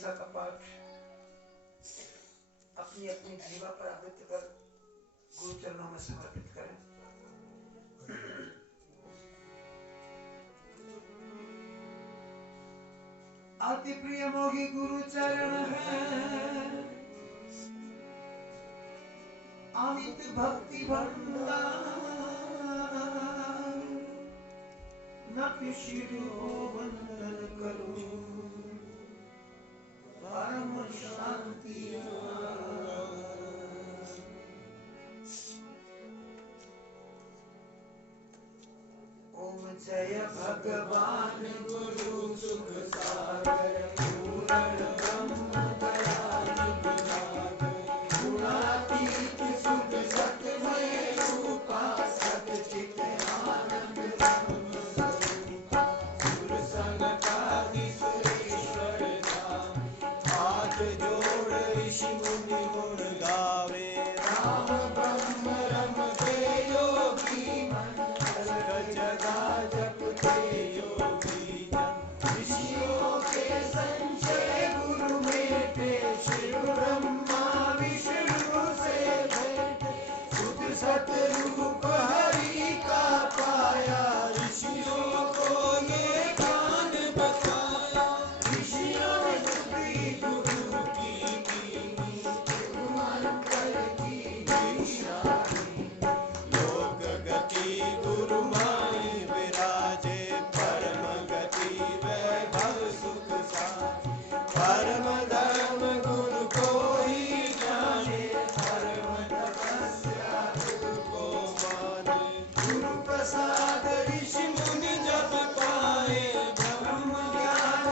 मनसा का पाठ अपनी अपनी जीवा पर आवृत्ति कर गुरु चरणों में समर्पित करें। अति प्रिय मोहि गुरु चरण है, अमित भक्ति भंडार, न शिरु वंदन करो परम शांति। ओम जय भगवान गुरु सुख सागर, पूर्ण ब्रह्म दयालु विनायक, गुणातीत शुद्ध सत्मय रूपा, सच्चित आनंद ब्रह्म स्वरूपा, सुर सनकादि सुरेश्वर धाम, हाथ जोड़ ऋषि मुनि गुण गावे, राम ब्रह्म रमते योगी मन, जगा जपते योगी जन। ऋषियों के संचय गुरु मेटे, शिव ब्रह्मा विष्णु से भेंटे, शुद्ध सतरूप हरि का पाया, ऋषियों को ये ज्ञान बताया। ऋषियों ने स्तुति गुरु की, मंत्र की निशानी, लोक गति गुरु माई विराजे, परम गति वैभव सुख साजे, परम धर्म गुरु को ही जाने, परम तपस्या गुरु को माने, गुरु प्रसाद ऋषि मुनि जब पाए, ब्रह्म ज्ञान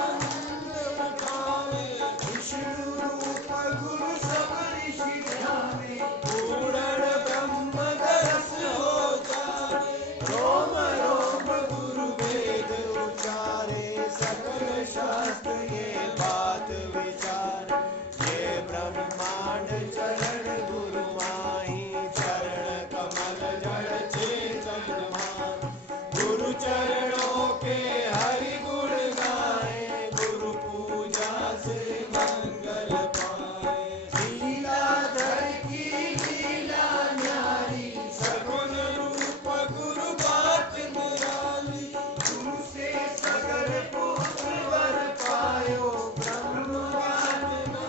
आनंद उठाए, विष्णु रूप गुरु सब ऋषि ध्याने, पूर्ण ब्रह्म दरस हो जाए, रोम रोम गुरु वेद उचारे, सकल शास्त्र ये बात विचार, ये ब्रह्मांड चरण गुरु माही, चरण कमल जड़ चेतन मान, गुरु चरणों के हरि गुण गाए, गुरु पूजा से मंगल पाए। लीलाधर की लीला न्यारी, सगुण रूप गुरु बात निराली, गुरु से सगर पुत्र वर पायो, ब्रह्म ज्ञान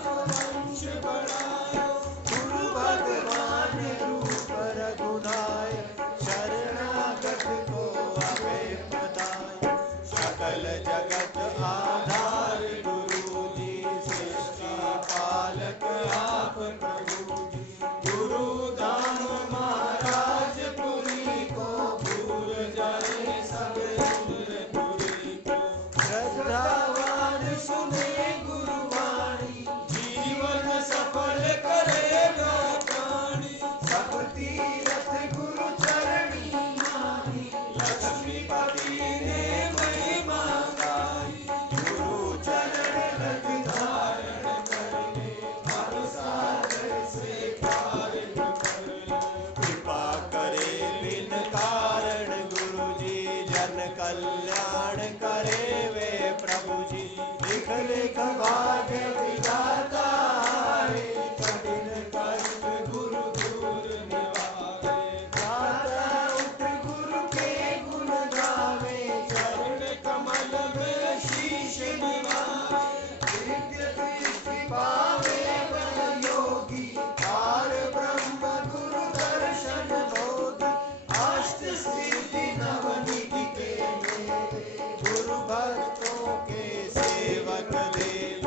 वंश बढ़ायो, गुरु भगवान रूप रघुनाय, शरणागत को अभय प्रदाय, सकल जगत आधार गुरु जी, सृष्टि पालक आप प्रभु जी, गुरु धाम महाराज पुरी को, भूल जाए सब इंद्रपुरी को, श्रद्धावान सुने गुरुवाणी, जीवन सफल करेगा प्राणी, सब तीरथ गुरु चरणी मानी, लक्ष्मीपति ने महिमा गाई, गुरु चरण रज धारण करने, हर सागर से कारण करने, कृपा करे बिन कारण गुरु जी, जन कल्याण करे वे प्रभु जी, लिख लिख भाग्य विधाता हारे, कठिन कष्ट गुरु दूर निवारे, गाता उठ गुरु के गुण गावे, चरण कमल में शीश निवावे, दिव्य दृष्टि पावे बल योगी, पार ब्रह्म गुरु दर्शन बोधि, अष्ट सिद्धि नवनिधि के, गुरु भक्तों के सेवक देव।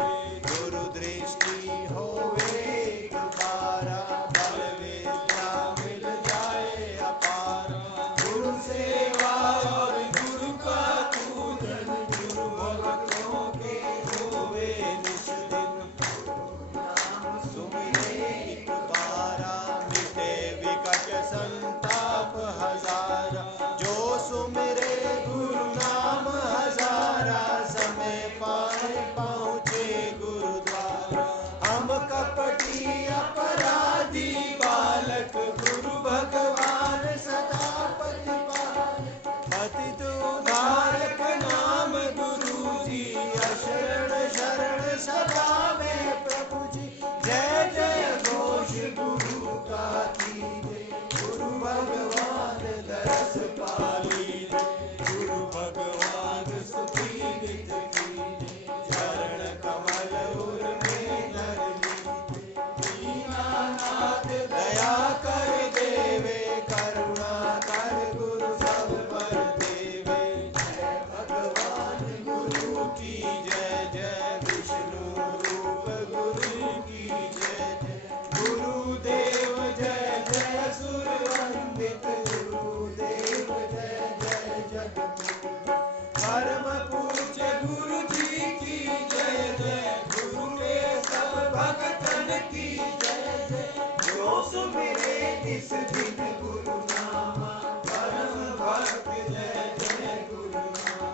परम पूज्य गुरु जी की जय जय, गुरु के सब भक्तन की जय जय। जो सुमिरे निस दिन गुरु नामा, परम भक्त जय जय गुरु नामा।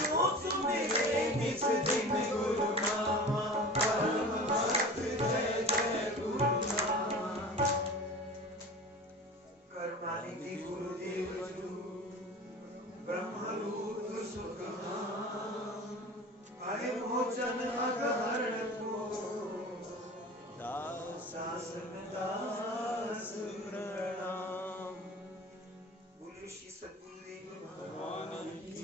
जो सुमिरे निस दिन गुरु नामा, परम भक्त जय जय गुरु नामा। करुणानिधि गुरुदेव जू, ब्रह्मरूप सुखधाम, भय मोचन अगहरण को, दास में दास प्रणाम। बोले श्री सद्गुरुदेव भगवान की जय।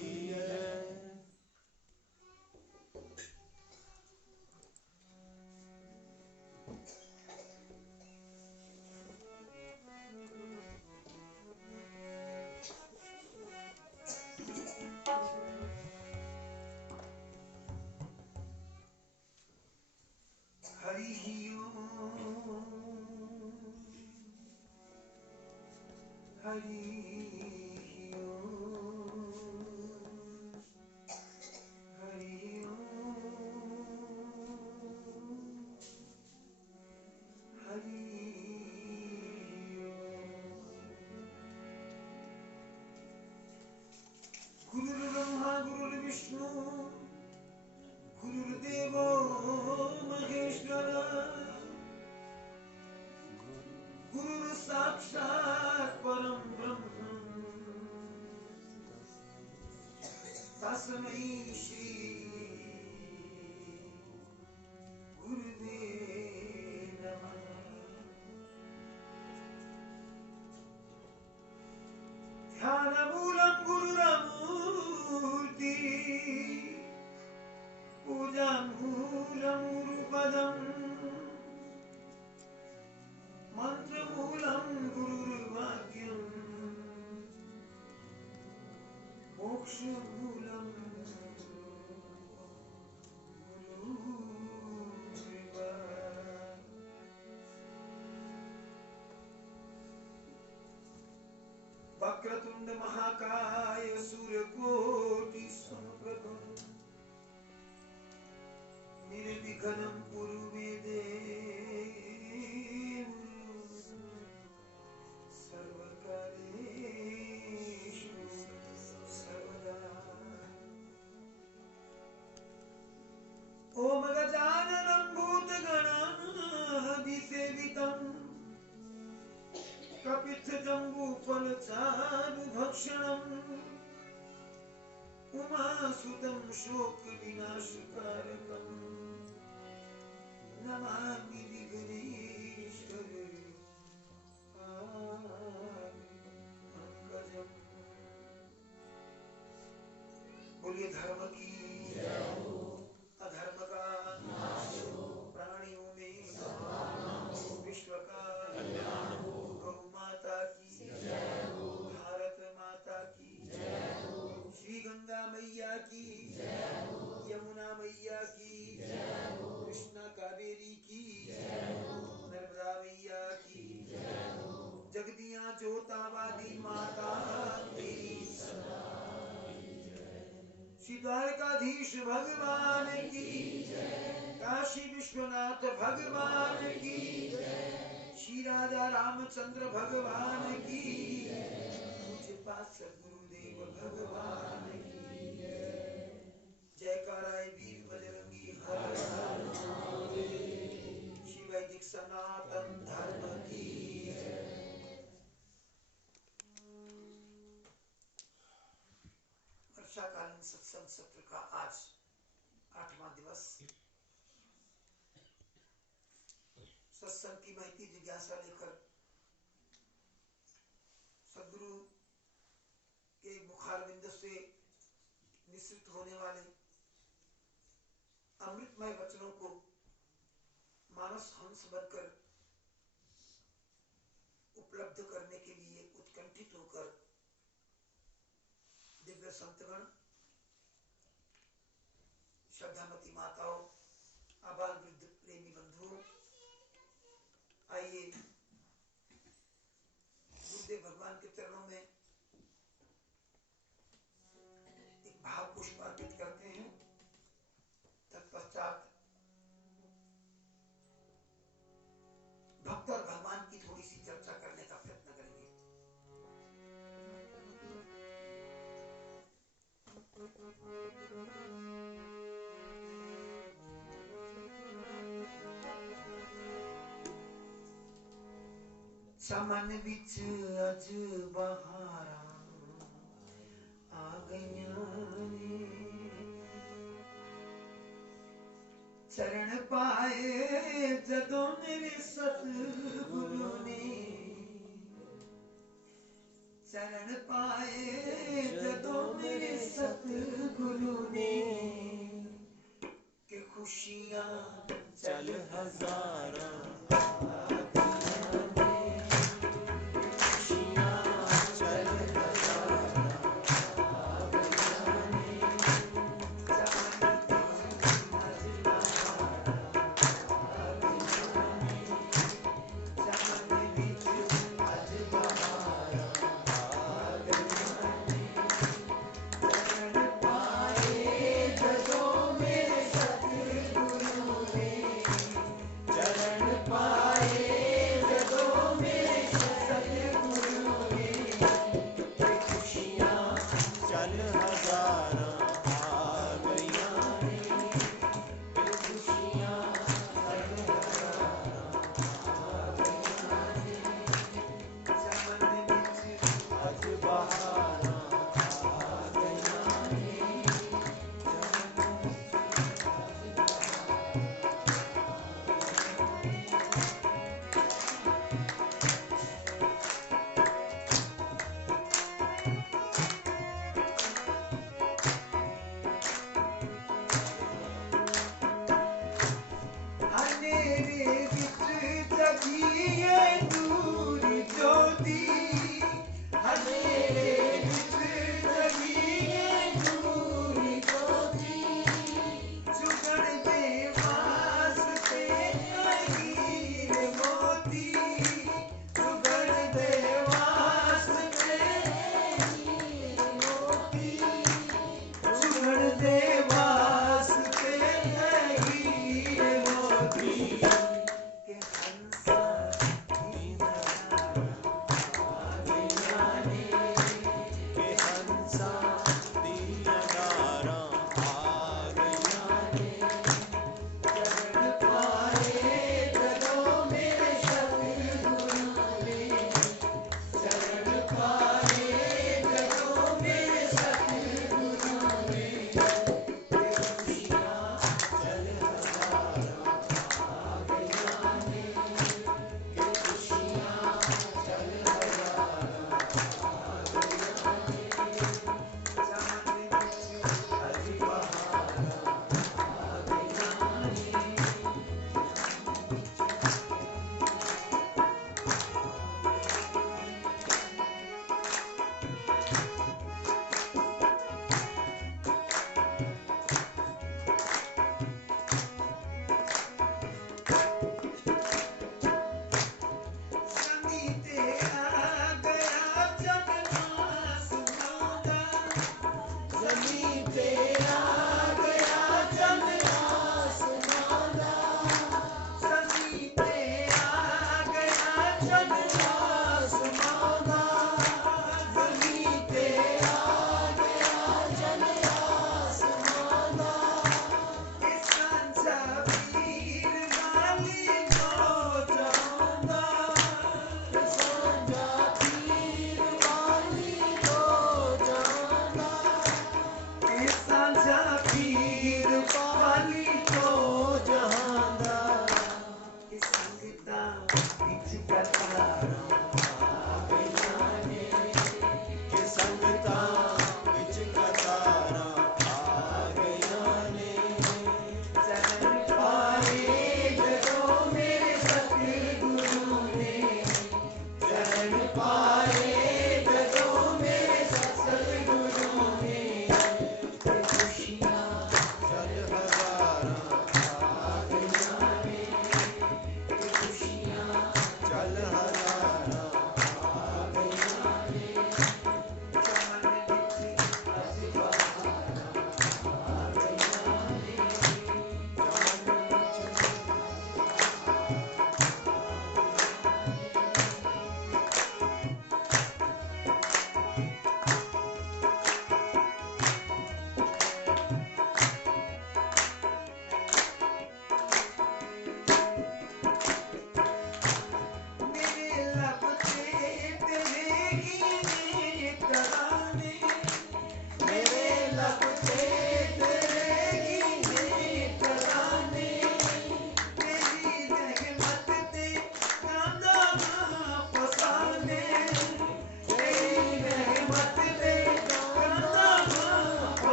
हरि ओम, हरि ओम, हरि ओम, हरि ओम। गुरुर्ब्रह्मा गुरुर्विष्णु गुरुर्देवो महेश्वरः, गुरुः साक्षात् परं ब्रह्म, तस्मै श्री गुरुवे नमः। ध्यानमूलं गुरुरमूर्ति, पूजामूलं गुरुपदम्, मन्त्रमूलं गुरुर्वाक्यम्, मोक्षमूलं गुरुर्वा। वक्रतुण्ड महाकाय सूर्यकोटि समप्रभा, निर्विघ्नं कुरु मे देव, सर्वकार्येषु सर्वदा। ओम गजाननं भूतगणाधिसेवितं, कपित्थजम्बूफलचारुभक्षणम्, उमासुतं शोकविनाशकारकम्, नमामि विघ्नेश्वर पादपङ्कजम्। बोलिए धर्म की अधर्म का प्राणियों में विश्व का गौ माता की, भारत माता की, श्री गंगा मैया की, यमुना मैया की, कृष्णा कावेरी की, नर्मदा मैया की, जगदियां जोतावादी माता तेरी सदा। श्री द्वारकाधीश भगवान की, काशी विश्वनाथ भगवान की, श्री राजा रामचंद्र भगवान की, पूज्य पास गुरुदेव भगवान की जयकाराय वीर बजरंगी हर हर महादेव। श्री वैदिक सनातन धर्म की। वर्षाकालीन सत्संग सत्र का आज 8वां दिवस। सत्संग की महती जिज्ञासा लेकर सद्गुरु के मुखारविंद से निश्चित होने वाले अमृतमय वचनों को मानस हंस बनकर उपलब्ध करने के लिए उत्कंठित होकर दिव्य संतगण, श्रद्धामती माताओं, आबाल वृद्ध प्रेमी बंधुओं, आइए गुरुदेव भगवान के चरणों में एक भाव को चमन विच अज बहारा आ गईयां ने चरण पाए जदों मेरे सतगुरु ने चरण पाए जदों मेरे सतगुरु ने कि खुशियां चल हजारां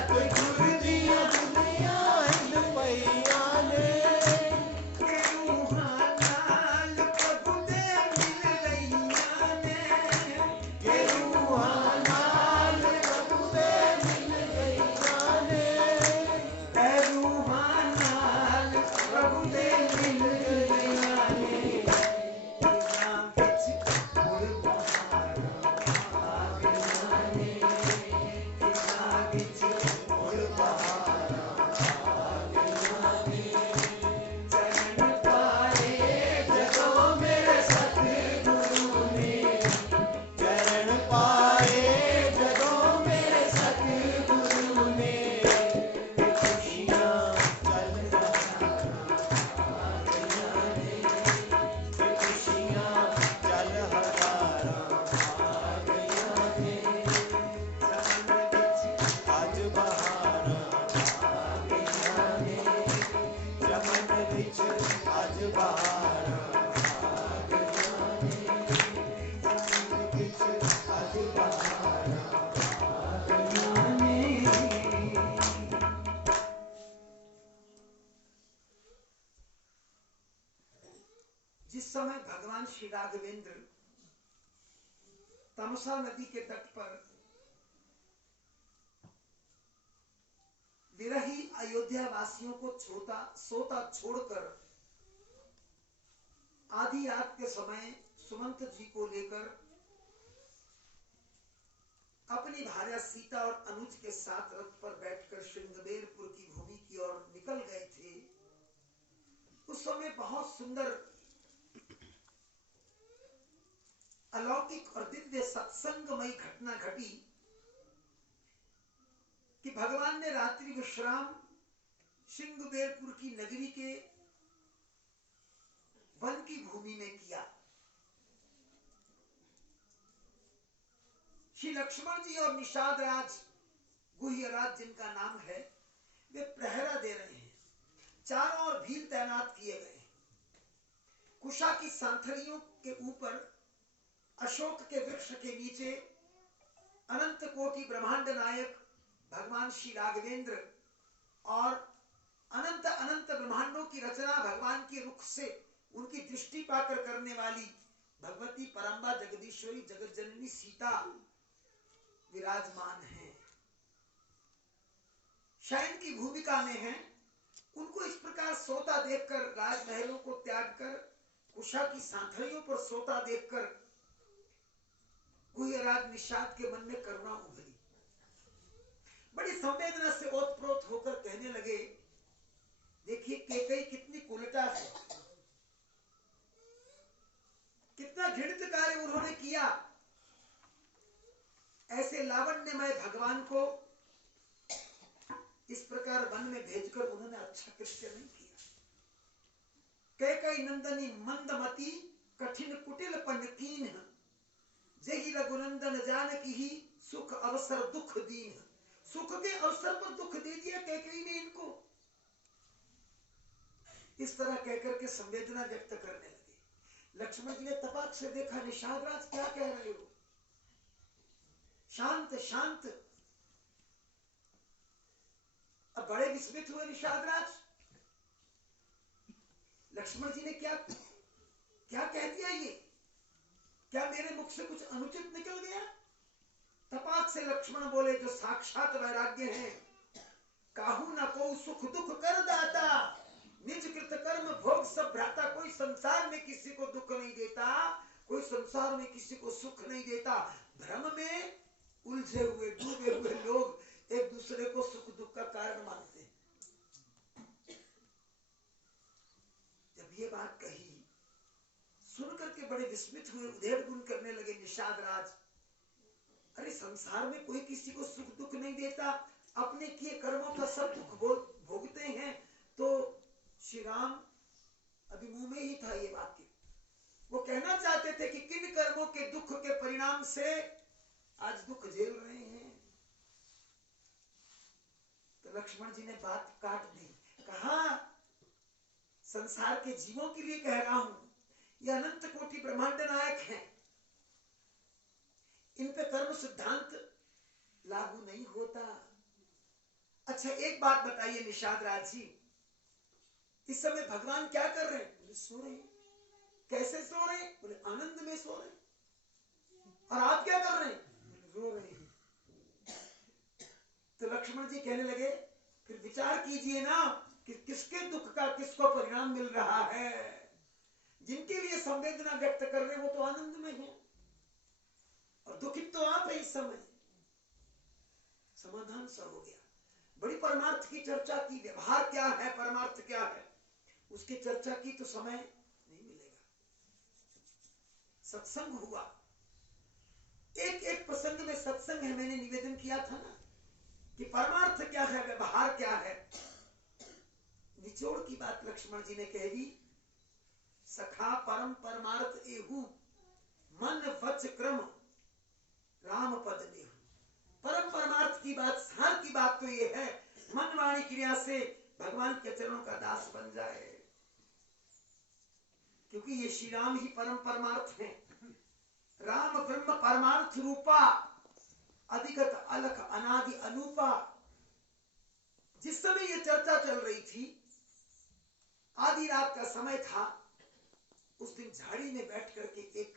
सतगुरु दिया दुनिया इन पैया ने के रूहां नाल प्रभु दे मिल रहीਆਂ ने के रूहां नाल प्रभु दे मिल रहीਆਂ ने के रूहां नाल प्रभु दे मिल रहीਆਂ ने तिना विच मुड़ बहारां आ गईਆਂ ने तिना विच मुड़ बहारां आ गईਆਂ ने चरण पाए जदों मेरे सतगुरु ने चरण पाए जदों मेरे सतगुरु ने ते खुशियां चल हजारां आ गईਆਂ ने ते खुशियां चल हजारां आ गईਆਂ ने चमन विच अज बहारां आ गईਆਂ ने चमन विच अज बहारां आ गईਆਂ ने चमन विच अज बहारां आ गईਆਂ ने। जिस समय भगवान श्री राघवेंद्र तमसा नदी के तट पर विरही अयोध्या वासियों को सोता छोड़कर आधी रात के समय सुमंत जी को लेकर अपनी भार्या सीता और अनुज के साथ रथ पर बैठकर श्रृंगबेरपुर की भूमि की ओर निकल गए थे। उस समय बहुत सुंदर अलौकिक और दिव्य सत्संगमयी घटना घटी कि भगवान ने रात्रि विश्राम श्रृंगबेरपुर की नगरी के वन की भूमि में किया। श्री लक्ष्मण जी और निषाद राज गुह्यराज जिनका नाम है वे प्रहरा दे रहे हैं। चारों ओर भील तैनात किए गए। कुशा की सांथड़ियों के ऊपर अशोक के वृक्ष के नीचे अनंत कोटि ब्रह्मांड नायक भगवान श्री राघवेंद्र और अनंत अनंत ब्रह्मांडों की रचना भगवान के रुख से उनकी दृष्टि पाकर करने वाली भगवती परम्बा जगदीश्वरी जगत जननी सीता विराजमान है, शयन की भूमिका में है। उनको इस प्रकार सोता देखकर, राजमहलों को त्याग कर कुशा की सांथड़ियों पर सोता देखकर गुह्यराज निषाद के मन में करुणा उभरी। बड़ी संवेदना से ओतप्रोत होकर कहने लगे, देखिए कैकेयी कितनी कुलटा है, कितना घृणित कार्य उन्होंने किया। ऐसे लावण्यमय भगवान को इस प्रकार वन में भेजकर उन्होंने अच्छा कृत्य नहीं किया। कैकेयी नंदनी मंदमती कठिन कुटिल पनकीन जही रघुनंदन जानकी ही सुख अवसर दुख दीन। सुख के अवसर पर दुख दे दिया कैकेयी ने इनको। इस तरह कहकर के संवेदना व्यक्त करने लगे। लक्ष्मण जी ने तपाक से देखा, निषाद राज क्या कह रहे हो? शांत शांत। अब बड़े विस्मित हुए निषाद राज। लक्ष्मण जी ने क्या कह दिया? ये क्या मेरे मुख से कुछ अनुचित निकल गया? तपाक से लक्ष्मण बोले, जो साक्षात वैराग्य है, काहू न को सुख दुख कर दाता, निज कृत कर्म भोग सब भ्राता। कोई संसार में किसी को दुख नहीं देता, कोई संसार में किसी को सुख नहीं देता। भ्रम में उलझे हुए डूबे हुए लोग एक दूसरे को सुख दुख का कारण मानते हैं। जब ये बात कही, सुनकर के बड़े विस्मित हुए, उधेड़ बुन करने लगे निषाद राज। अरे संसार में कोई किसी को सुख दुख नहीं देता, अपने किए कर्मों का सब दुख भोगते हैं। तो श्री राम अभी मुंह में ही था ये वाक्य। वो कहना चाहते थे कि किन कर्मों के दुख के परिणाम से आज दुख झेल रहे हैं। तो लक्ष्मण जी ने बात काट दी। कहा, संसार के जीवों के लिए कह रहा हूं, ये अनंत कोटि ब्रह्मांड नायक हैं, इन पे कर्म सिद्धांत लागू नहीं होता। अच्छा एक बात बताइए निषाद राज जी, इस समय भगवान क्या कर रहे हैं? बोले सो रहे हैं। कैसे सो रहे हैं? बोले आनंद में सो रहे हैं। और आप क्या कर रहे हैं? बोले रो रहे हैं। तो लक्ष्मण जी कहने लगे फिर विचार कीजिए ना कि किसके दुख का किसको परिणाम मिल रहा है। जिनके लिए संवेदना व्यक्त कर रहे हैं वो तो आनंद में है और दुखित तो आप है इस समय। समाधान सा हो गया। बड़ी परमार्थ की चर्चा की, व्यवहार क्या है, परमार्थ क्या है, उसकी चर्चा की तो समय नहीं मिलेगा। सत्संग हुआ, एक एक प्रसंग में सत्संग है। मैंने निवेदन किया था ना कि परमार्थ क्या है, व्यवहार क्या है। निचोड़ की बात लक्ष्मण जी ने कह दी, सखा परम परमार्थ एहू मन वच क्रम राम पद नेहू। परम परमार्थ की बात, सार की बात तो ये है मन वाणी क्रिया से भगवान के चरणों का दास बन जाए, क्योंकि ये श्री राम ही परम परमार्थ है। राम ब्रह्म परमार्थ रूपा अधिगत अलख अनादि अनूपा। जिस समय ये चर्चा चल रही थी, आधी रात का समय था, उस दिन झाड़ी में बैठ करके एक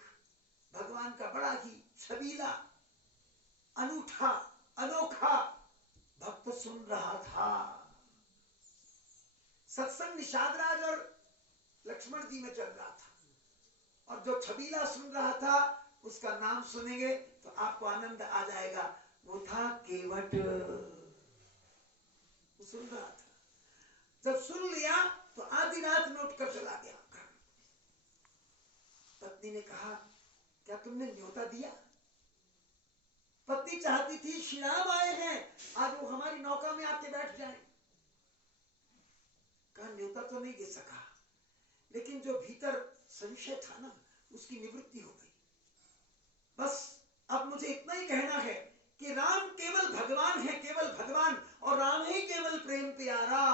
भगवान का बड़ा ही छबीला, अनूठा, अनोखा भक्त सुन रहा था। सत्संग निषाद राज और लक्ष्मण जी में चल रहा था, और जो छबीला सुन रहा था उसका नाम सुनेंगे तो आपको आनंद आ जाएगा। वो था केवट। वो सुन रहा था, जब सुन लिया तो आधी रात में उठकर चला गया। पत्नी ने कहा क्या तुमने न्योता दिया? पत्नी चाहती थी श्री राम आए हैं, आज वो हमारी नौका में आके बैठ जाएं। कहा न्योता तो नहीं दे सका, लेकिन जो भीतर संशय था ना उसकी निवृत्ति हो गई। बस अब मुझे इतना ही कहना है कि राम केवल भगवान है, केवल भगवान, और राम ही केवल प्रेम प्यारा।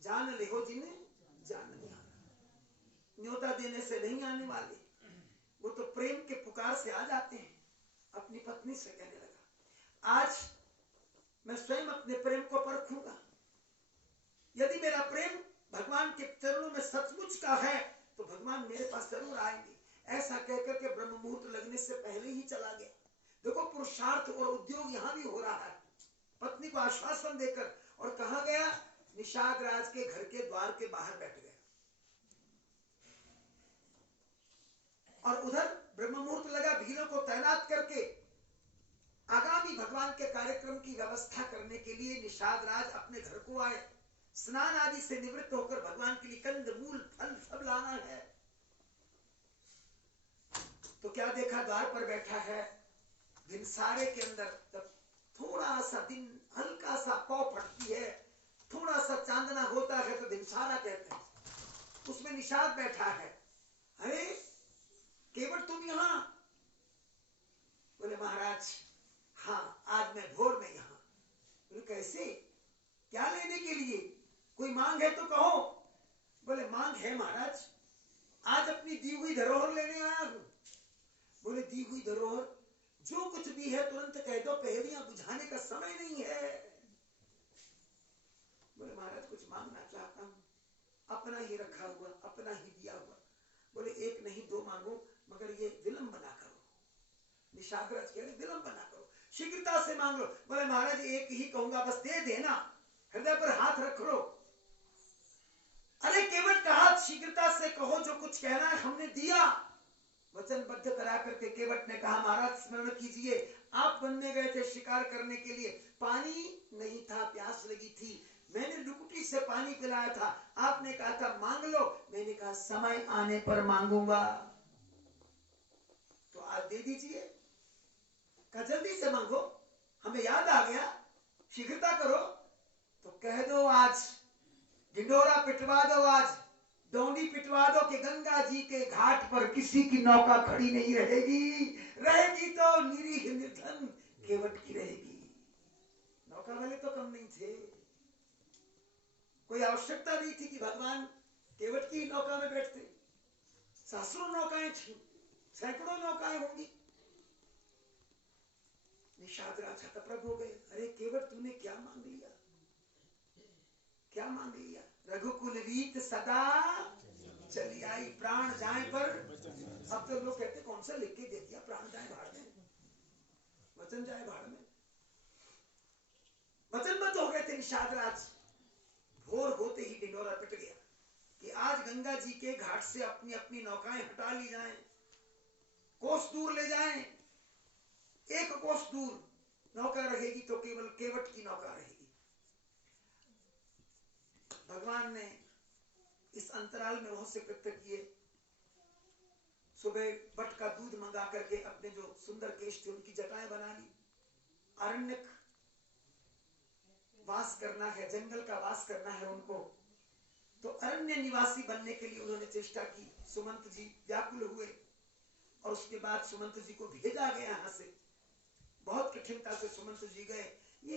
जान ले हो जिन्हें जान नहीं आना। न्योता देने से नहीं आने वाले, वो तो प्रेम के पुकार से आ जाते हैं। अपनी पत्नी से कहने लगा आज मैं स्वयं अपने प्रेम को परखूंगा। यदि मेरा प्रेम भगवान के चरणों में सचमुच का है तो भगवान मेरे पास जरूर आएंगे। ऐसा कहकर के ब्रह्म मुहूर्त लगने से पहले ही चला गया। देखो पुरुषार्थ और उद्योग यहां भी हो रहा है। पत्नी को आश्वासन देकर, और कहा गया निषाद राज के घर के द्वार के बाहर बैठ गया, और उधर ब्रह्म मुहूर्त लगा, भीलों को तैनात करके आगामी भगवान के कार्यक्रम की व्यवस्था करने के लिए निषाद राज अपने घर को आए। स्नान आदि से निवृत्त होकर भगवान के लिए कंद मूल फल सब लाना है। तो क्या देखा, द्वार पर बैठा है भिनसारे के अंदर। जब थोड़ा सा दिन, हल्का सा पौ फटती है, थोड़ा सा चांदना होता है तो भिनसारा कहते हैं, उसमें निषाद बैठा है। अरे केवट तुम यहां? बोले महाराज हाँ आज मैं भोर में यहां। बोले कैसे, क्या लेने के लिए? कोई मांग है तो कहो। बोले मांग है महाराज, आज अपनी दी हुई धरोहर लेने आया हूं। बोले दी हुई धरोहर, जो कुछ भी है तुरंत कह दो, पहेलियां बुझाने का समय नहीं है। बोले महाराज कुछ मांगना चाहता हूं, अपना ही रखा हुआ, अपना ही दिया हुआ। बोले एक नहीं दो मांगो, मगर ये विलंब ना करो। निषाद राज कह रहे विलंब ना करो, शीघ्रता से मांग लो। बोले महाराज एक ही कहूंगा, बस दे देना, हृदय पर हाथ रख लो। अरे केवट कहा शीघ्रता से कहो, जो कुछ कहना है हमने दिया। वचनबद्ध करा करके केवट ने कहा महाराज स्मरण कीजिए, आप वन में गए थे शिकार करने के लिए, पानी नहीं था, प्यास लगी थी, मैंने लुकटी से पानी पिलाया था, आपने कहा था मांग लो, मैंने कहा समय आने पर मांगूंगा, तो आज दे दीजिए। कहा जल्दी से मांगो, हमें याद आ गया, शीघ्रता करो। तो कह दो आज ढिंडोरा पिटवा दो, आज डोंडी पिटवा दो कि गंगा जी के घाट पर किसी की नौका खड़ी नहीं रहेगी, रहेगी तो निरीह निर्धन केवट की रहेगी। नौका वाले तो कम नहीं थे, कोई आवश्यकता नहीं थी कि भगवान केवट की नौका में बैठते, सहस्रों नौकाएं थी, सैकड़ों नौकाएं होंगी। निषाद राजा तप्रभ हो गए, अरे केवट तूने क्या मांग लिया, क्या मांग लिया? रघुकुल रीत सदा चली आई, प्राण जाए पर। अब तो लोग कहते कौन सा लिख के दे दिया, प्राण जाए भाड़ में, वचन जाए भाड़ में। वचनबद्ध हो गए थे निषाद राज। भोर होते ही ढिंडोरा पिट गया कि आज गंगा जी के घाट से अपनी अपनी नौकाएं हटा ली जाएं, कोस दूर ले जाएं। एक कोस दूर नौका रहेगी तो केवल केवट की नौका रहेगी। भगवान ने इस अंतराल में बहुत से कृत्य किए। सुबह बट का दूध मंगा करके अपने जो सुंदर केश थे उनकी जटाएं बना ली। अरण्यक वास करना है, जंगल का वास करना है उनको, तो अरण्य निवासी बनने के लिए उन्होंने चेष्टा की। सुमंत जी व्याकुल हुए और उसके बाद सुमंत जी को भेजा गया यहाँ से। बहुत कठिनता से सुमंत जी गए। ये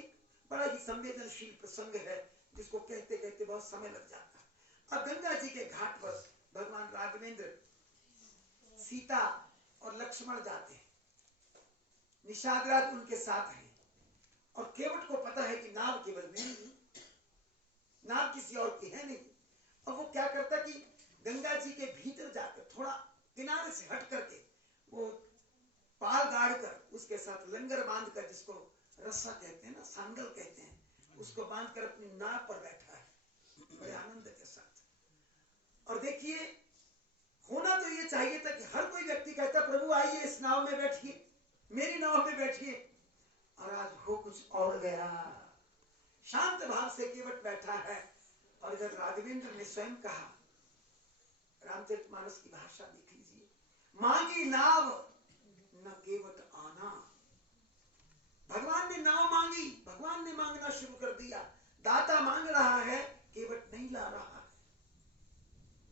बड़ा ही संवेदनशील प्रसंग है जिसको कहते कहते बहुत समय लग जाता है। अब गंगा जी के घाट पर भगवान राघवेंद्र, सीता और लक्ष्मण जाते हैं। निषादराज उनके साथ हैं और केवट को पता है कि नाव केवल मेरी, नाव किसी और की है नहीं। और वो क्या करता कि गंगा जी के भीतर जाकर थोड़ा किनारे से हट करके वो पाल गाड़ कर उसके साथ लंगर बांध कर, जिसको रस्सा कहते हैं ना, सांगल कहते हैं, उसको बांध कर अपनी नाव पर बैठा है बड़े आनंद के साथ। और देखिए, होना तो ये चाहिए था कि हर कोई व्यक्ति कहता प्रभु आइए इस नाव में बैठिए, मेरी नाव में बैठिए, और आज हो कुछ और गया। शांत भाव से केवट बैठा है और इधर राघवेंद्र ने स्वयं कहा, रामचरितमानस की भाषा देख लीजिए, मांगी नाव न केवट आना। भगवान ने नाव मांगी, भगवान ने मांगना शुरू कर दिया। दाता मांग रहा है, केवट नहीं ला रहा है।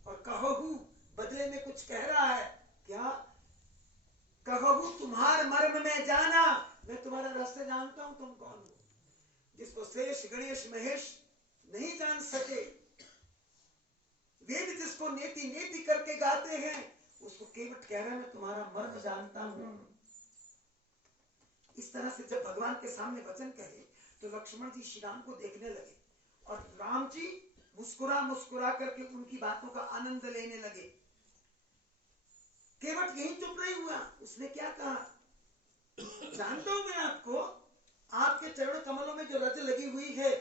और कहू बदले में कुछ कह रहा है, क्या कहू तुम्हार मर्म में जाना, मैं तुम्हारा रहस्य जानता हूं, तुम कौन हो। जिसको शेष गणेश महेश नहीं जान सके, वेद जिसको नेति नेति करके गाते हैं, उसको केवट कह रहा है मैं तुम्हारा मर्म जानता हूं। इस तरह से जब भगवान के सामने वचन कहे तो लक्ष्मण जी श्री राम को देखने लगे और राम जी मुस्कुरा मुस्कुरा करके उनकी बातों का आनंद लेने लगे। केवट यही चुप नहीं हुआ, उसने क्या कहा, जानता हूं मैं आपको, आपके चरण कमलों में जो रज लगी हुई है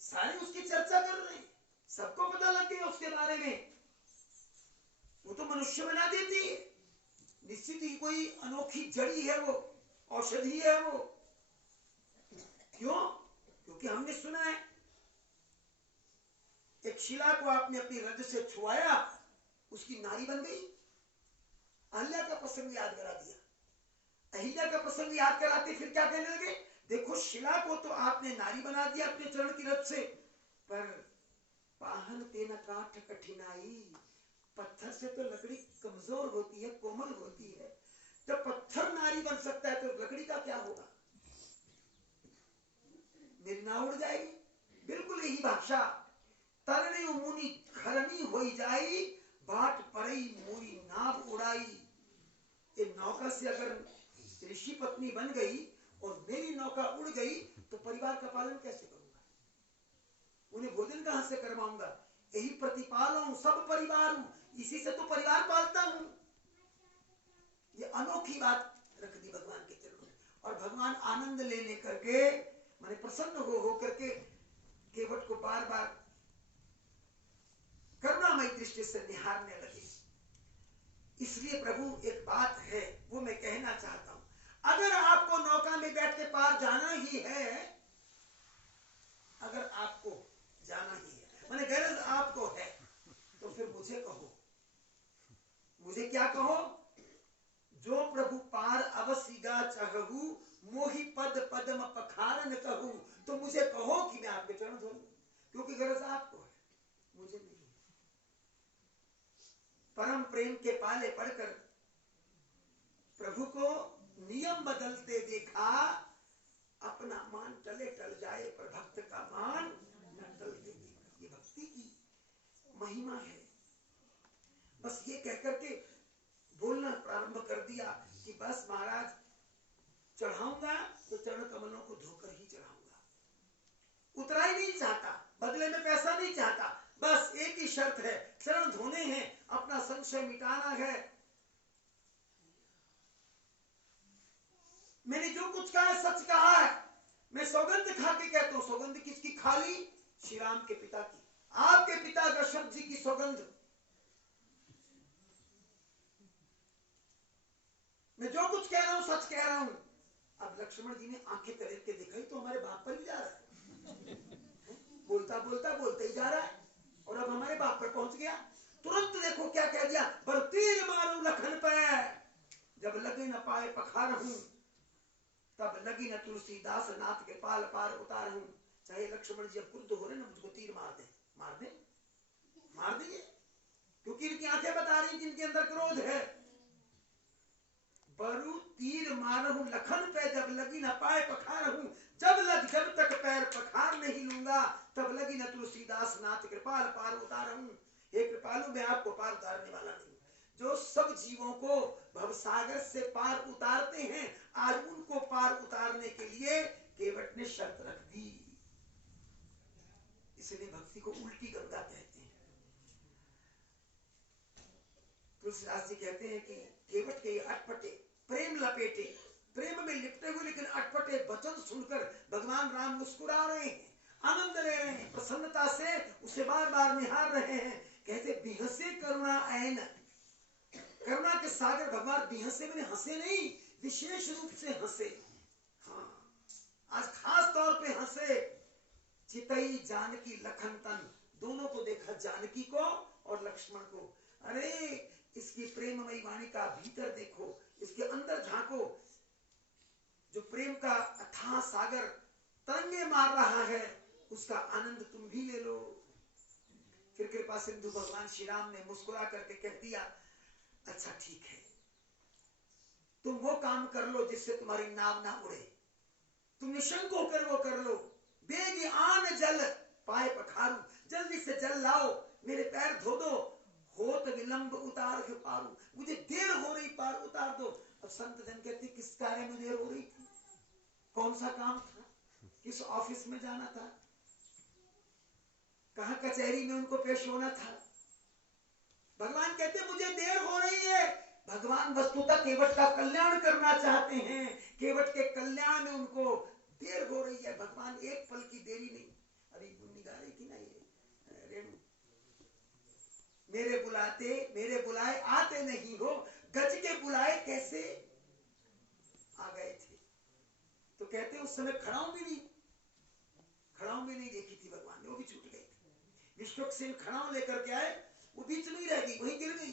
सारे उसकी चर्चा कर रहे हैं, सबको पता लग गया उसके बारे में। वो तो मनुष्य बना देती है, निश्चित ही कोई अनोखी जड़ी है, वो औषधि है वो। क्यों? क्योंकि हमने सुना है एक शिला को आपने अपनी रज से छुआया, उसकी नारी बन गई। अहिल्या का प्रसंग याद करा दिया। अहिल्या का प्रसंग याद कराते फिर क्या कहने लगे, देखो शिला को तो आपने नारी बना दिया अपने चरण की रज से, पर पाहन तेना काठ कठिनाई, पत्थर से तो लकड़ी कमजोर होती है, कोमल होती है। जब पत्थर नारी बन सकता है तो लकड़ी का क्या होगा, मेरी नाव उड़ जाएगी। बिल्कुल यही भाषा, तरणी मुनि खरनी होई जाई, बाट पड़ई मोरी नाव उड़ाई। ये नौका से अगर ऋषि पत्नी बन गई और मेरी नौका उड़ गई तो परिवार का पालन कैसे करूंगा, उन्हें भोजन कहां से करवाऊंगा। यही प्रतिपालू सब परिवार हूं, इसी से तो परिवार पालता हूं। ये अनोखी बात रख दी भगवान के चरणों में। और भगवान आनंद ले लेकर के, माने प्रसन्न हो करके केवट को बार बार करुणामयी दृष्टि से निहारने लगे। इसलिए प्रभु एक बात है वो मैं कहना चाहता हूं, अगर आपको नौका में बैठ के पार जाना ही है, अगर आपको जाना ही है, माने गरज आपको है, तो फिर मुझे कहो। मुझे क्या कहो, जो प्रभु पार अवसिगा चहु, मोहि पद पदम पखारन कहू। तो मुझे कहो कि मैं आपके चरण धो लूं, क्योंकि गरज आपको है, मुझे नहीं। परम प्रेम के पाले पढ़कर प्रभु को नियम बदलते देखा, अपना मान टले टल जाए पर भक्त का मान न टलते देखा। ये भक्ति की महिमा है। बस ये कहकर के बोलना प्रारंभ कर दिया कि बस महाराज चढ़ाऊंगा तो चरण कमलों को धोकर ही चढ़ाऊंगा। उतरा ही नहीं चाहता, बदले में पैसा नहीं चाहता, बस एक ही शर्त है, चरण धोने हैं, अपना संशय मिटाना है। मैंने जो कुछ कहा है सच कहा है। मैं सौगंध खा के कहता हूं, सौगंध किसकी खाली? श्री राम के पिता की, आपके पिता दशरथ जी की सौगंध। मैं जो कुछ कह रहा हूं सच कह रहा हूं। अब लक्ष्मण जी ने आंखें तरेक के देखा, तो हमारे बाप पर भी जा रहा है, बोलता बोलता बोलते ही जा रहा है, और अब हमारे बाप पर पहुंच गया। तुरंत देखो क्या कह दिया, पर तीर मारू लखन पे, जब लगे न पाए पखार हूं, तब लगी न तुलसीदास नाथ के पाल पार उतार हूं। चाहे लक्ष्मण जी अब क्रुद्ध हो रहे ना, मुझको तीर मार दे, मार दे, मार देंगे, क्योंकि इनकी आंखें बता रही जिनके अंदर क्रोध है। बरु तीर मारहूं लखन पे, जब लगी न पाए पखार हूं, जब तक पैर पखार नहीं लूंगा, तब लगी न तुलसीदास नाथ कृपाल पार उतार हूं। हे कृपालु, मैं आपको पार उतारने वाला नहीं। जो सब जीवों को भवसागर से पार उतारते हैं, आज उनको पार उतारने के लिए केवट ने शर्त रख दी। इसलिए भक्ति को उल्टी गंगा कहते हैं। तुलसीदास जी कहते हैं कि केवट के अटपटे प्रेम लपेटे, प्रेम में लिपटे हुए लेकिन अटपटे वचन सुनकर भगवान राम मुस्कुरा रहे हैं, आनंद ले रहे हैं, प्रसन्नता से उसे बार बार निहार रहे हैं। कहते बिहसे करुणा ऐन, करुणा के सागर भगवान बिहसे मैंने हंसे नहीं, विशेष रूप से हंसे। हाँ, आज खास तौर पे हंसे। चितई जानकी लखन तन, दोनों को देखा, जानकी को और लक्ष्मण को। अरे इसकी प्रेममयी वाणी का भीतर देखो, इसके अंदर झांको, जो प्रेम का अथाह सागर तरंगे मार रहा है, उसका आनंद तुम भी ले लो। फिर कृपा सिंधु भगवान श्री राम ने मुस्कुरा करके कह दिया, अच्छा ठीक है, तुम वो काम कर लो जिससे तुम्हारी नाव ना उड़े, तुम निशंक होकर वो कर लो। बेगी आन जल पाए पखारू, जल्दी से जल लाओ, मेरे पैर धो दो, होत विलंब उतार के पारू, मुझे देर हो रही, पार उतार दो। अब संत जन कहते किस कार्य में देर हो रही थी, कौन सा काम था, किस ऑफिस में जाना था, कहां कचहरी में उनको पेश होना था। भगवान कहते मुझे देर हो रही है। भगवान वस्तुतः केवट का कल्याण करना चाहते हैं, केवट के कल्याण में उनको देर हो रही है। भगवान एक पल की देरी नहीं। अभी गुन्नी गा रही थी ना ये रेणु, मेरे बुलाए आते नहीं हो, गज के बुलाए कैसे आ गए थे। तो कहते उस समय खड़ाऊ भी नहीं देखी थी भगवान ने, वो भी छूट गई थी। विश्वक्सेन खड़ाऊ लेकर के आए, वो बीच में ही रह गई, वहीं गिर गई।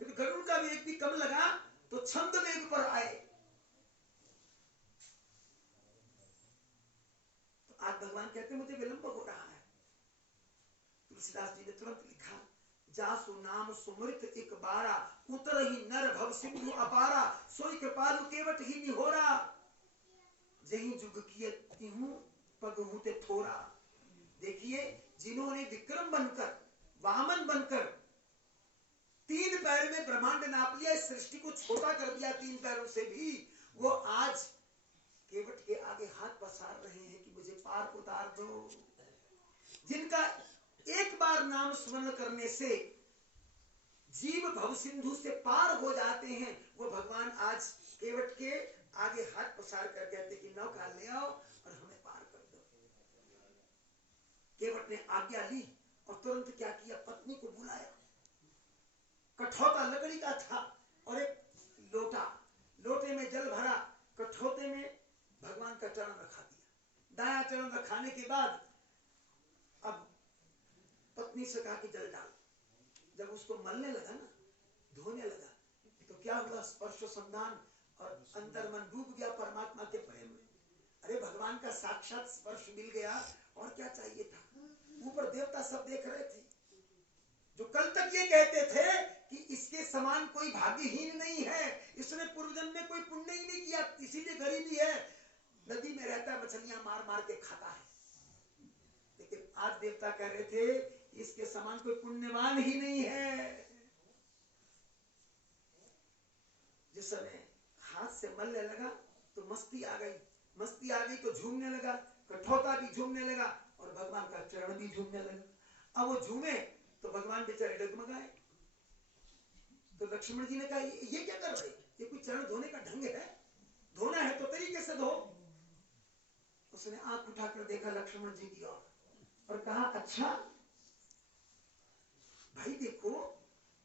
फिर गरुड़ का वेग भी कम लगा तो छंद वेग पर आए। तो आज भगवान कहते मुझे विलंब हो रहा है। तुलसीदास जी ने तुरंत लिखा, जासु नाम सुमृत एक बारा, उतर ही नर भव सिंधु अपारा, सोई कृपालु केवट ही निहोरा, जहीं जुग किए तिहु पग हूते थोरा। देखिए, जिन्होंने विक्रम बनकर, वामन बनकर 3 पैर में ब्रह्मांड नाप लिया, इस सृष्टि को छोटा कर दिया 3 पैरों से भी, वो आज केवट के आगे हाथ पसार रहे हैं कि मुझे पार उतार दो। जिनका एक बार नाम स्मरण करने से जीव भव सिंधु से पार हो जाते हैं, वो भगवान आज केवट के आगे हाथ पसार कर कहते कि नौका ले आओ और हमें पार कर दो। केवट ने आज्ञा ली और तुरंत क्या किया, पत्नी को बुलाया। कठौता लकड़ी का था और एक लोटे में जल भरा, कठौते में भगवान का चरण रखा दिया। दाया चरण रखाने के बाद अब पत्नी से कहा कि जल डाल। जब उसको मलने लगा ना, धोने लगा, तो क्या हुआ, स्पर्श संधान और अंतर मन डूब गया परमात्मा के प्रेम में। अरे भगवान का साक्षात स्पर्श मिल गया, और क्या चाहिए था। ऊपर देवता सब देख रहे थे, जो कल तक ये कहते थे कि इसके समान कोई भाग्यहीन नहीं है, इसने पूर्व जन्म में कोई पुण्य ही नहीं किया, इसीलिए गरीबी है, नदी में रहता है, मछलियां मार मार के खाता है। लेकिन आज देवता कह रहे थे इसके समान कोई पुण्यवान ही नहीं है। जिस समय हाथ से मलने लगा, तो मस्ती आ गई तो झूमने लगा, कठौता भी झूमने लगा और भगवान का चरण भी झूमने लगा। अब वो झूमे तो भगवान बेचारे डगमगाए। तो लक्ष्मण जी ने कहा ये क्या कर रहे, ये कोई चरण धोने का ढंग है? धोना है तो तरीके से धो। उसने आंख उठाकर देखा लक्ष्मण जी की ओर और कहा अच्छा भाई देखो,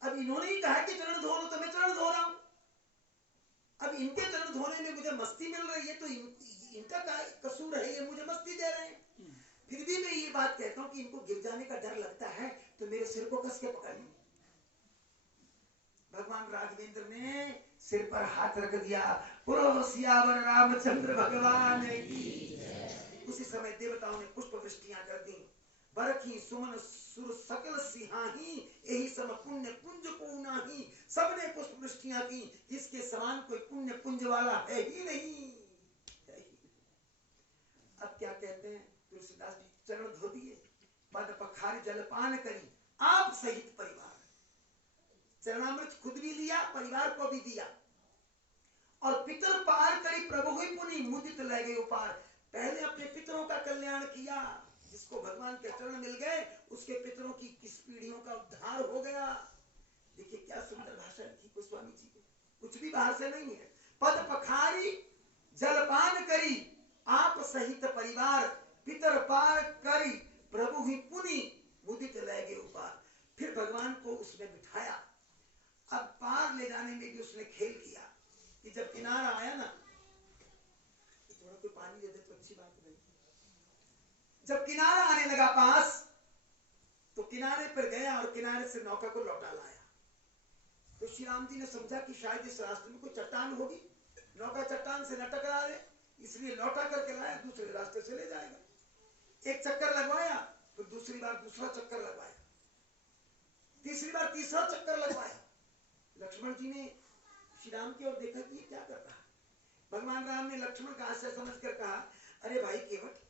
अब इन्होंने ही कहा कि चरण धो लो तो मैं चरण धो रहा हूं। अब इनके चरण धोने में मुझे मस्ती मिल रही है तो इनका क्या कसूर है, ये मुझे मस्ती दे रहे हैं। फिर भी मैं ये बात कहता हूं कि इनको गिर जाने का डर लगता है तो मेरे सिर को कस के पकड़ लो। भगवान राघवेंद्र ने सिर पर हाथ रख दिया। बोलो सियावर रामचंद्र भगवान की। उसी समय देवताओं ने पुष्प वृष्टियां कर दी। बरखी सुमन सुर सकल सिहाही, यही सम पुण्य पुंज को नाही। सबने पुष्प वृष्टियां की, इसके समान कोई पुण्य पुंज वाला है ही नहीं। अब क्या कहते हैं तुलसीदास जी, चरण धो दिए, पद पखारी जलपान करी, आप सहित परिवार। चरणामृत खुद भी लिया, परिवार को भी दिया। और पितर पार करी प्रभु ही पुनि, मुदित ले गए उपार। पहले अपने पितरों का कल्याण किया, जिसको भगवान के चरण मिल गए उसके पितरों की किस पीढ़ियों का उद्धार हो गया। देखिए क्या सुंदर भाषा लिखी गोस्वामी जी ने, कुछ भी बाहर से नहीं है। पद पखारी जलपान करी, आप सहित परिवार, पितर पार करी प्रभु ही पुनि, मुदित ले गए उपार। फिर भगवान को उसमें बिठाया। अब पार ले जाने में भी उसने खेल किया कि जब किनारा आया ना, तो थोड़ा कोई पानी दे दे तो अच्छी बात नहीं। जब किनारा आने लगा पास तो किनारे पर गया और किनारे से नौका को लौटा लाया। तो श्री राम जी ने समझा कि शायद इस रास्ते में कोई चट्टान होगी, नौका चट्टान से न टकरा ले, इसलिए लौटा करके लाया, दूसरे रास्ते से ले जाएगा। एक चक्कर लगवाया, फिर दूसरी बार दूसरा चक्कर लगवाया, तीसरी बार तीसरा चक्कर लगवाया। लक्ष्मण जी ने श्री राम की ओर देखा कि ये क्या कर रहा है। भगवान राम ने लक्ष्मण का आशय समझकर कहा, अरे भाई केवट,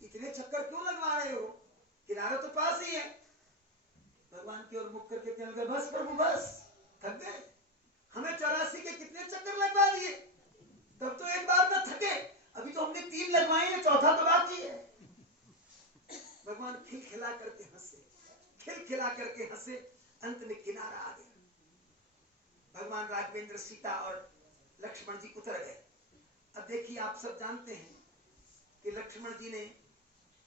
इतने चक्कर क्यों लगवा रहे हो, किनारा तो पास ही है। भगवान की ओर मुख करके कहने लगे, बस प्रभु बस, थक गए, हमें 84 के कितने चक्कर लगवा दिए, तब तो एक बार ना थके, अभी तो हमने 3 लगवाए हैं, चौथा तो बाकी है। भगवान खिलखिला करके हंसे, खिलखिला करके हंसे, अंत में किनारा आ गया। भगवान राघवेंद्र, सीता और लक्ष्मण जी उतर गए। अब देखिए आप सब जानते हैं कि लक्ष्मण जी ने,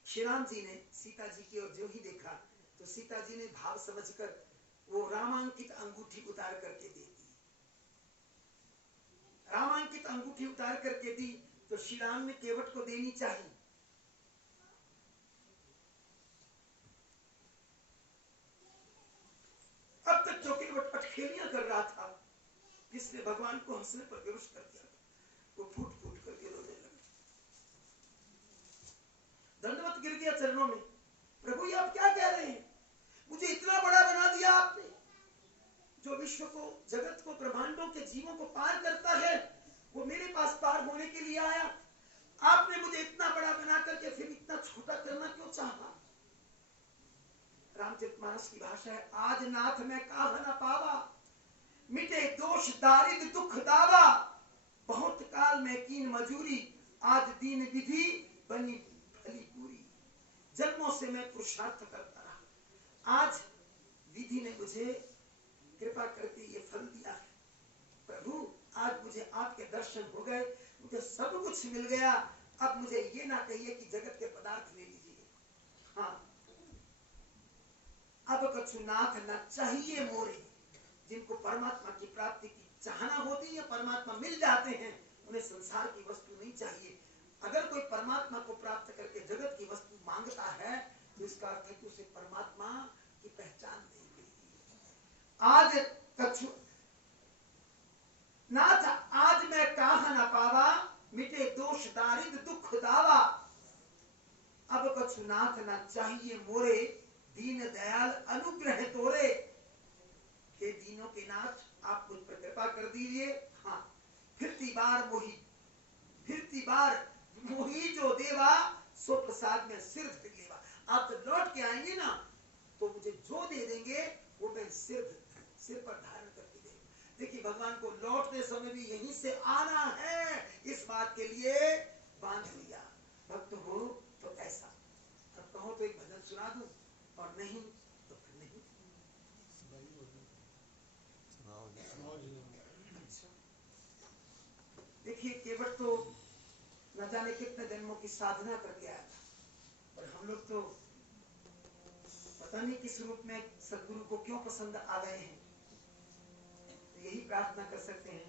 श्री राम जी ने सीता जी की ओर जो ही देखा तो सीता जी ने भाव समझकर वो रामांकित अंगूठी उतार करके दे दी। रामांकित अंगूठी उतार करके दी तो श्री राम ने केवट को देनी चाहिए। अब तक जो केवट अटखेलियां कर रहा था, जिसने भगवान को हंसने पर विवश कर दिया, वो फूट फूट करके रोने लगा, दंडवत गिर गया चरणों में। प्रभु ये आप क्या कह रहे हैं, मुझे इतना बड़ा बना दिया आपने, जो विश्व को, जगत को, ब्रह्मांडों के जीवों को पार करता है, वो मेरे पास पार होने के लिए आया। आपने मुझे इतना बड़ा बना करके फिर इतना छोटा करना क्यों चाहा। रामचरितमानस की भाषा है, आज नाथ में काह न पावा, मिटे दोष दारिद दुख दावा, बहुत काल में कीन मजूरी, आज दीन विधि बनी भली पूरी। जन्मों से मैं पुरुषार्थ करता रहा, आज विधि ने मुझे कृपा करके ये फल दिया है। प्रभु आज मुझे आपके दर्शन हो गए, मुझे सब कुछ मिल गया। अब मुझे ये ना कहिए कि जगत के पदार्थ ले लीजिए। हाँ, अब कछु नाथ न चाहिए मोरे, जिनको परमात्मा की प्राप्ति की चाहना होती है, परमात्मा मिल जाते हैं, उन्हें संसार की वस्तु नहीं चाहिए। अगर कोई परमात्मा को प्राप्त करके जगत की वस्तु मांगता है तो इसका अर्थ है कि उसे परमात्मा की पहचान नहीं मिली। आज कछु नाथ आज मैं काह न पावा, मिटे दोष दारिद दुख दावा, अब कछु नाथ न चाहिए मोरे, दीन दयाल अनुग्रह तोरे। हे दीनों के नाथ, आप मुझ पर कृपा कर दीजिए। हाँ, फिरती बार मोही जो देवा, सो प्रसाद में सिर धर लेवा। आप जब लौट के आएंगे ना तो मुझे जो दे देंगे वो मैं सिर पर धारण करके देंगे। देखिए भगवान को लौटते समय भी यहीं से आना है, इस बात के लिए बांध लिया। भक्त हो तो ऐसा, अब कहो तो एक भजन सुना दूं और नहीं तो फिर नहीं। देखिए केवट तो न जाने कितने जन्मों की साधना करके आया था, और हम लोग तो पता नहीं किस रूप में सदगुरु को क्यों पसंद आ गए हैं। तो यही प्रार्थना कर सकते हैं,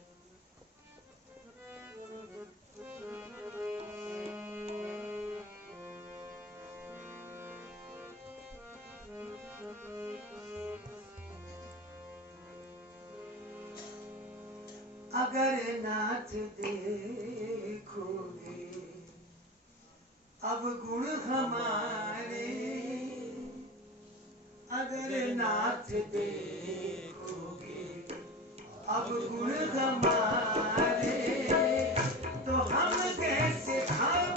अगर नाथ देखोगे अब गुण हमारे, अगर नाथ देखोगे अब गुण हमारे, तो हम कैसे हम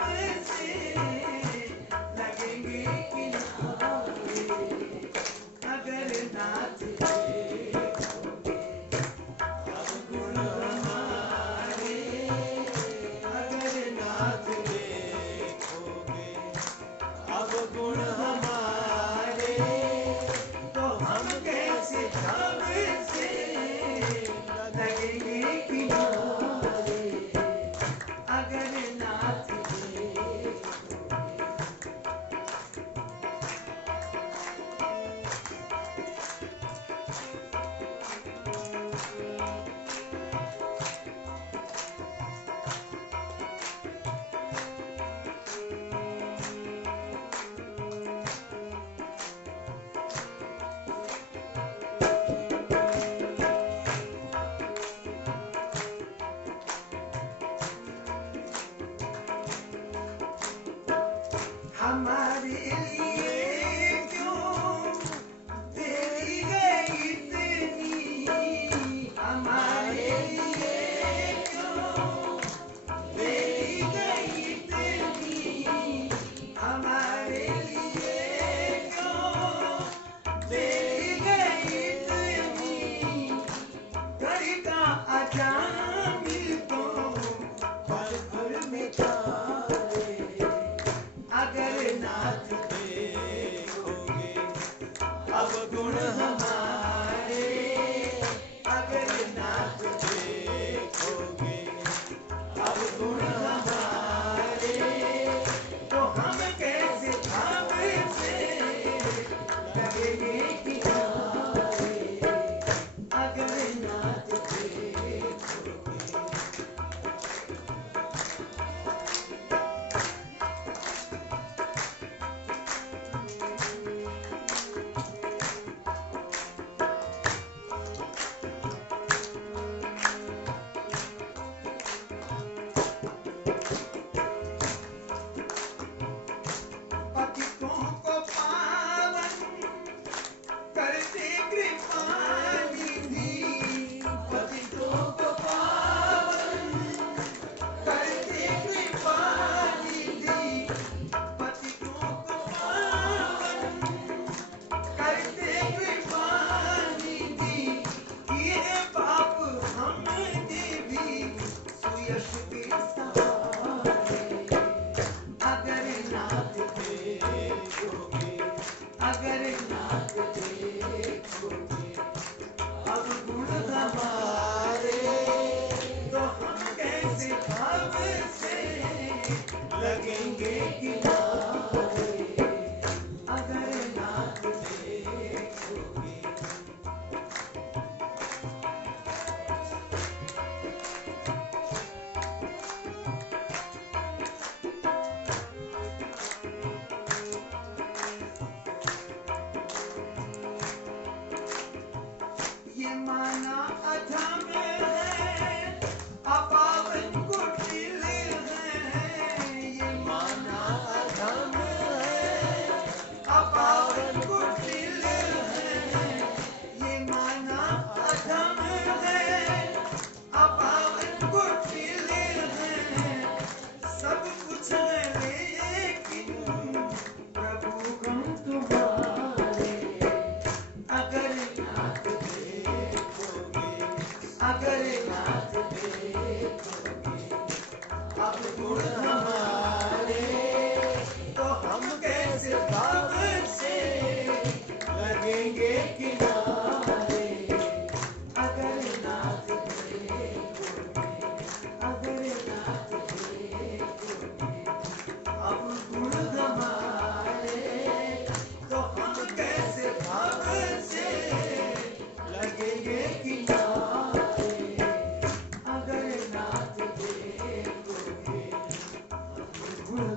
से लगेंगे किनारे। अगर नाथ देखोगे अब गुण हमारे, अगर नाथ देखोगे अब गुण हमारे, तो हम कैसे हम से लगेंगे किनारे। अगर नाथ हमारे लिए क्यों तेरी गई इतनी, हमारे लिए क्यों तेरी गई इतनी, हमारे लिए क्यों तेरी गई इतनी। घर का अजामिल तो पल भर में तारे। अगर नाथ देखोगे अब गुण हमारे, अगर नाथ देखोगे अब गुण हमारे, तो हम कैसे हम से लगेंगे किनारे। अगर नाथ देखोगे पतितों को पावन करते कृपा निधि, पतितों को पावन करते कृपा निधि, पतितों को पावन करते कृपा निधि। ये पाप हमने भी सुयश के सहारे। अगर नाथ देखोगे, अगर नाथ देखोगे अब गुण हमारे, तो हम कैसे हम से लगेंगे किनारे। अगर नाथ देखोगे ये माना अधम है, अपावन कुटिल है। ये माना अधम है, अपावन कुटिल है। ये माना अधम है, अपावन कुटिल है। सब कुछ है लेकिन प्रभु हम तुम्हारे। अगर नाथ देखोगे, अगर नाथ देखोगे आप गुण हमारे, तो हम कैसे भाव से लगेंगे किनारे। अगर नाथ देखोगे, अगर नाथ देखोगे अब गुण हमारे, तो हम कैसे भाव से लगेंगे किनारे। अगर नाथ देखोगे अब गुण